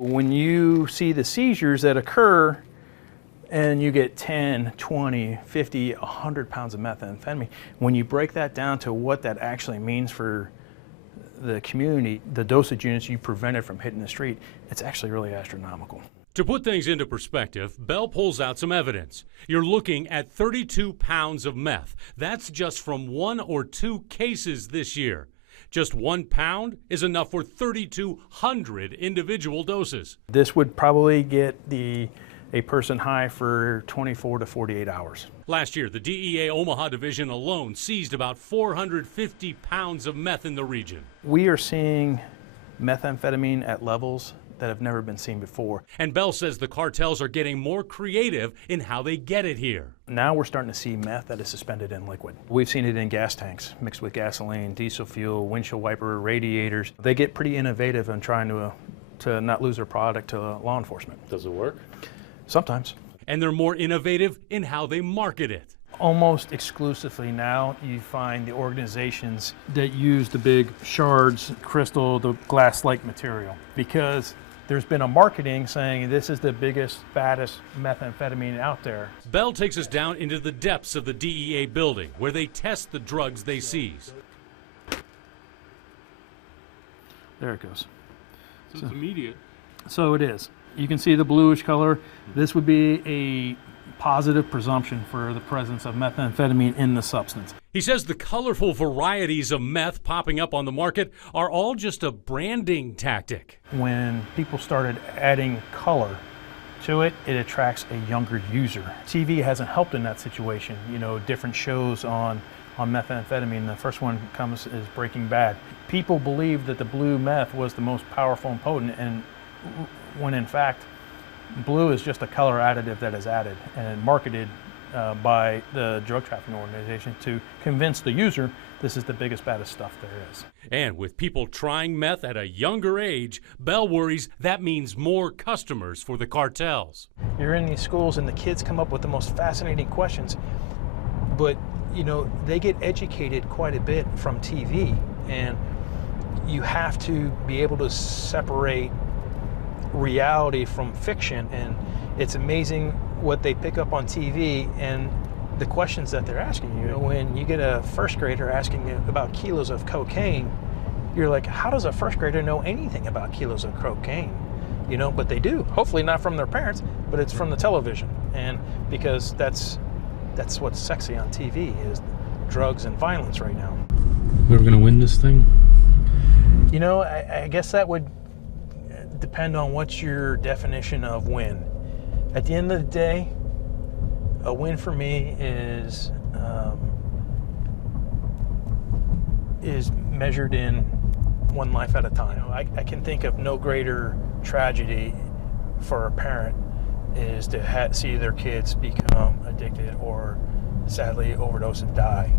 When you see the seizures that occur and you get 10, 20, 50, 100 pounds of methamphetamine, when you break that down to what that actually means for the community, the dosage units you prevented from hitting the street, it's actually really astronomical. To put things into perspective, Bell pulls out some evidence. You're looking at 32 pounds of meth. That's just from 1 or 2 cases this year. Just 1 pound is enough for 3,200 individual doses. This would probably get a person high for 24 to 48 hours. Last year, the DEA Omaha division alone seized about 450 pounds of meth in the region. We are seeing methamphetamine at levels that have never been seen before. And Bell says the cartels are getting more creative in how they get it here. Now we're starting to see meth that is suspended in liquid. We've seen it in gas tanks, mixed with gasoline, diesel fuel, windshield wiper, radiators. They get pretty innovative in trying to not lose their product to law enforcement. Does it work? Sometimes. And they're more innovative in how they market it. Almost exclusively now, you find the organizations that use the big shards, crystal, the glass-like material, because there's been a marketing saying this is the biggest, baddest methamphetamine out there. Bell takes us down into the depths of the DEA building where they test the drugs they seize. There it goes. So it's immediate. So it is. You can see the bluish color. This would be a positive presumption for the presence of methamphetamine in the substance. He says the colorful varieties of meth popping up on the market are all just a branding tactic. When people started adding color to it, it attracts a younger user. TV hasn't helped in that situation. You know, different shows on methamphetamine. The first one is Breaking Bad. People believed that the blue meth was the most powerful and potent, and when in fact, blue is just a color additive that is added and marketed by the drug trafficking organization to convince the user this is the biggest, baddest stuff there is. And with people trying meth at a younger age, Bell worries that means more customers for the cartels. You're in these schools and the kids come up with the most fascinating questions, but you know, they get educated quite a bit from TV, and you have to be able to separate reality from fiction, and it's amazing what they pick up on TV and the questions that they're asking you. When you get a first grader asking you about kilos of cocaine, you're like, how does a first grader know anything about kilos of cocaine? You know, but they do. Hopefully not from their parents, but it's from the television, and because that's what's sexy on TV is drugs and violence right now. We're gonna win this thing? You know, I guess that would depend on what's your definition of win. At the end of the day, a win for me is measured in one life at a time. You know, I can think of no greater tragedy for a parent is to see their kids become addicted or sadly overdose and die.